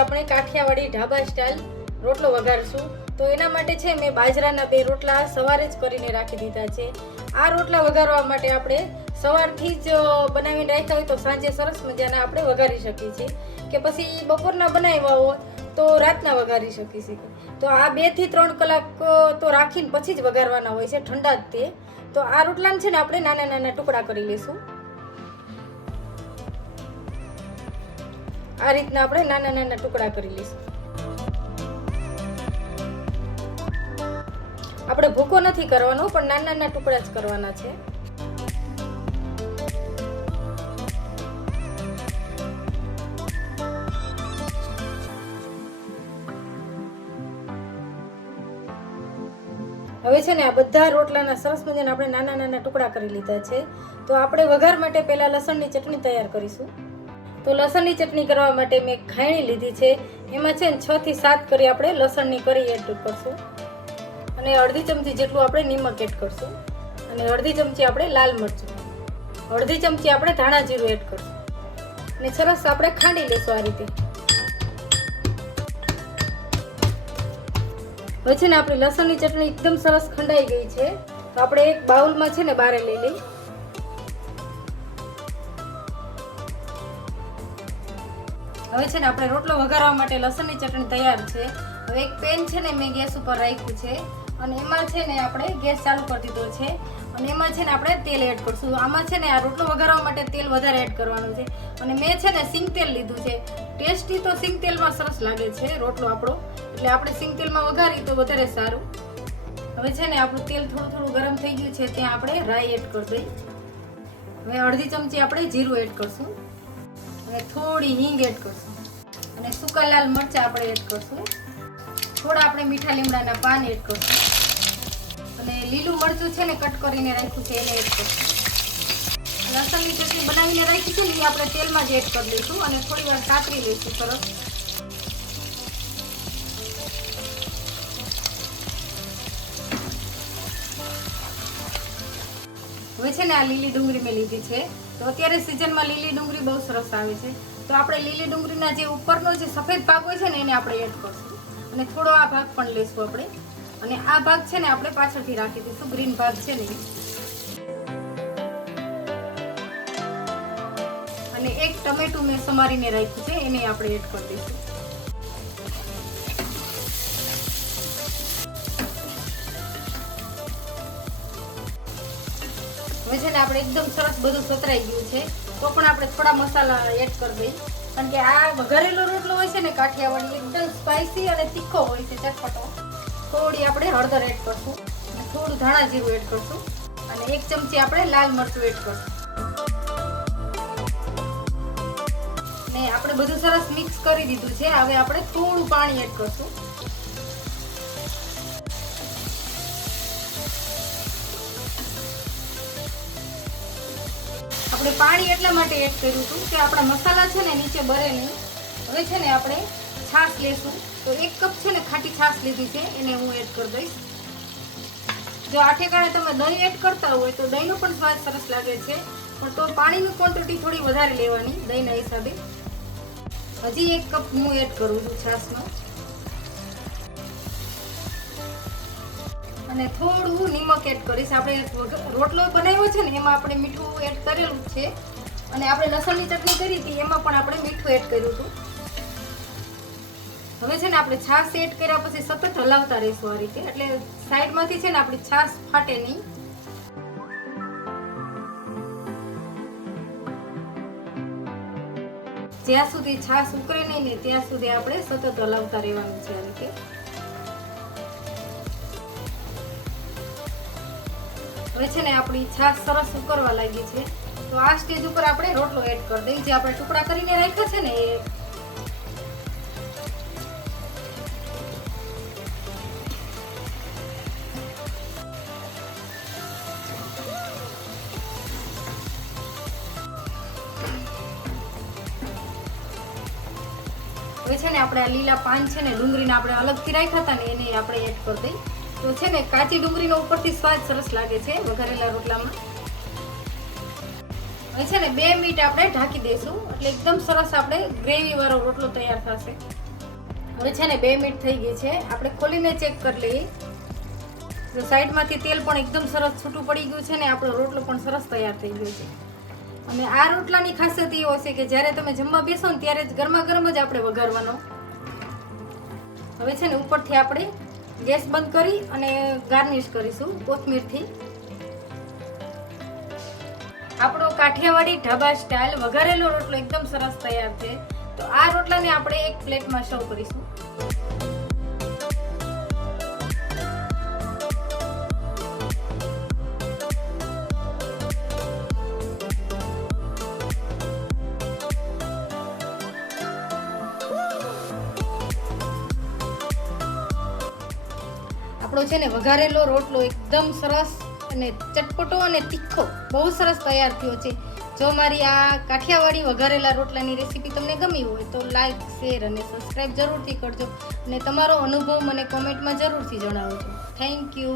આપણે કાઠિયાવાડી ઢાબા સ્ટાઇલ રોટલો વઘારશું. તો એના માટે છે મેં બાજરાના બે રોટલા સવારે જ કરીને રાખી દીધા છે. આ રોટલા વઘારવા માટે આપણે સવારથી જ બનાવીને રાખ્યા હોય તો સાંજે સરસ મજાના આપણે વઘારી શકીએ છીએ. કે પછી બપોરના બનાવ્યા હોય તો રાતના વઘારી શકીએ છીએ. તો આ બેથી ત્રણ કલાક તો રાખીને પછી જ વઘારવાના હોય છે ઠંડા જ તે. તો આ રોટલાને છે ને આપણે નાના નાના ટુકડા કરી લઈશું. આ રીતના આપણે નાના નાના ટુકડા કરી લઈશું. આપણે ભૂકો નથી કરવાનો, પણ નાના નાના ટુકડા જ કરવાના છે. હવે છે ને આ બધા રોટલાના સરસ મજાના આપણે નાના નાના ટુકડા કરી લીધા છે. તો આપણે વઘાર માટે પહેલા લસણની ચટણી તૈયાર કરીશું. તો લસણની ચટણી કરવા માટે મેં ખાયણી લીધી છે. એમાં છે ને છ થી સાત કરી આપણે લસણની કરી એડ કરશું. અને અડધી ચમચી જેટલું આપણે નિમક એડ કરશું. અને અડધી ચમચી આપણે લાલ મરચું. અડધી ચમચી આપણે ધાણા જીરું એડ કરશું. અને સરસ આપણે ખાંડી લેશું આ રીતે. હવે છે ને આપણી લસણની ચટણી એકદમ સરસ ખંડાઈ ગઈ છે. તો આપણે એક બાઉલમાં છે ને બારે લઈ લઈ હવે છે ને આપણે રોટલો વઘારવા માટે લસણની ચટણી તૈયાર છે. હવે એક પેન છે ને મેં ગેસ ઉપર રાખ્યું છે. અને એમાં છે ને આપણે ગેસ ચાલુ કરી દીધો છે. અને એમાં છે ને આપણે તેલ એડ કરશું. આમાં છે ને આ રોટલો વઘારવા માટે તેલ વધારે એડ કરવાનું છે. અને મેં છે ને સિંગ તેલ લીધું છે. ટેસ્ટી તો સિંગ તેલમાં સરસ લાગે છે રોટલો આપણો. એટલે આપણે સિંગ તેલમાં વઘારી તો વધારે સારું. હવે છે ને આપણું તેલ થોડું થોડું ગરમ થઈ ગયું છે. ત્યાં આપણે રાઈ એડ કરી દઈએ હવે અડધી ચમચી આપણે જીરું એડ કરશું. અને થોડી હિંગ એડ કરશું. અને સૂકા લાલ મરચાં આપણે એડ કરશું. થોડા આપણે મીઠા લીમડાના પાન એડ કરશું. અને લીલું મરચું છે ને કટ કરીને રાખ્યું છે, એને એડ કરશું. લસણની ચટણી બનાવીને રાખી છે ને, એ આપણે તેલમાં જ એડ કરી લઈશું અને થોડી વાર સાતરી લઈશું સરસ. હવે છે ને આ લીલી ડુંગળી મેં લીધી છે. તો અત્યારે સિઝનમાં લીલી ડુંગળી બહુ સરસ આવે છે. તો આપણે લીલી ડુંગળીના જે ઉપરનો જે સફેદ ભાગ હોય છે ને એને આપણે એડ કરશું. અને થોડો આ ભાગ પણ લઈશું આપણે. અને આ ભાગ છે ને આપણે પાછળથી રાખી દઈશું. ગ્રીન ભાગ છે ને અને એક ટમેટું મેં સમારીને રાખ્યું છે, એને આપણે એડ કરી દઈશું. હવે છે ને આપણે એકદમ સરસ બધું સતરાઈ ગયું છે, તો પણ આપણે થોડા મસાલા એડ કરી દઈએ. કારણ કે આ વઘારેલો રોટલો હોય છે ને કાઠિયાવાડી એકદમ સ્પાઇસી અને તીખો હોય છે ચટપટો. થોડી આપણે હળદર એડ કરશું થોડું ધાણા જીરું એડ કરશું, અને એક ચમચી આપણે લાલ મરચું એડ કરશું. ને આપણે બધું સરસ મિક્સ કરી દીધું છે, હવે આપણે થોડું પાણી એડ કરશું. આપણે પાણી એટલા માટે એડ કર્યું હતું કે આપણા મસાલા છે ને નીચે બરે નહીં. હવે છે ને આપણે છાશ લેશું. તો એક કપ છે ને ખાટી છાશ લીધી છે, એને હું એડ કરી દઈશ. જો આ ઠેકાણે તમે દહીં એડ કરતા હોય તો દહીંનો પણ સ્વાદ સરસ લાગે છે. પણ તો પાણીની ક્વોન્ટિટી થોડી વધારે લેવાની દહીંના હિસાબે. હજી એક કપ હું એડ કરું છું છાશમાં અને થોડું નિમક એડ કરીશ. આપણે રોટલો બનાવ્યો છે ને, એમાં આપણે મીઠું એડ કરેલું છે. અને આપણે લસણની ચટણી કરી હતી, એમાં પણ આપણે મીઠું એડ કર્યું હતું. હવે છે ને, આપણે છાશ એડ કર્યા પછી સતત હલાવતા રહીશું આ રીતે. એટલે સાઈડમાંથી છે ને, આપણી છાશ ફાટે નહીં. જ્યાં સુધી છાશ ઉકળે નહીં ને, ત્યાં સુધી આપણે સતત હલાવતા રહેવાનું છે આ રીતે. હવે છે ને આપણી છાશ સરસ ઉકળવા લાગી છે. તો આ સ્ટેજ ઉપર આપણે રોટલો એડ કરી દઈએ. જે આપણે ટુકડા કરીને રાખ્યા છે ને એ છે ને આપણે આ લીલા પાન છે ને ડુંગળીને આપણે અલગથી રાખ્યા હતા ને એને આપણે એડ કરી દઈ તો છે ને, કાચી ડુંગળીનો ઉપરથી સ્વાદ સરસ લાગે છે, વઘારેલા રોટલામાં. હવે છે ને, બે મિનિટ આપણે ઢાંકી દઈશું, એટલે એકદમ સરસ આપણે ગ્રેવીવાળો રોટલો તૈયાર થશે. હવે છે ને, બે મિનિટ થઈ ગઈ છે, આપણે ખોલીને ચેક કરી લઈએ. તો સાઈડમાંથી તેલ પણ એકદમ સરસ છૂટું પડી ગયું છે ને, આપણો રોટલો પણ સરસ તૈયાર થઈ ગયો છે. અને આ રોટલાની ખાસિયત એ છે કે જ્યારે તમે જમવા બેસો ને, ત્યારે જ ગરમા ગરમ જ આપણે વઘારવાનો. હવે છે ને, ઉપરથી આપણે ગેસ બંધ કરી અને ગાર્નિશ કરીશું કોથમીરથી. આપણો કાઠિયાવાડી ઢાબા સ્ટાઇલ વઘારેલો રોટલો એકદમ સરસ તૈયાર છે. તો આ રોટલાને આપણે એક પ્લેટમાં સર્વ કરીશું. આપણો છે ને વઘારેલો રોટલો એકદમ સરસ અને ચટપટો અને તીખો, બહુ સરસ તૈયાર થયો છે. જો મારી આ કાઠિયાવાડી વઘારેલા રોટલાની રેસીપી તમને ગમી હોય તો લાઈક શેર અને સબસ્ક્રાઈબ જરૂરથી કરજો અને તમારો અનુભવ મને કોમેન્ટમાં જરૂરથી જણાવજો. Thank you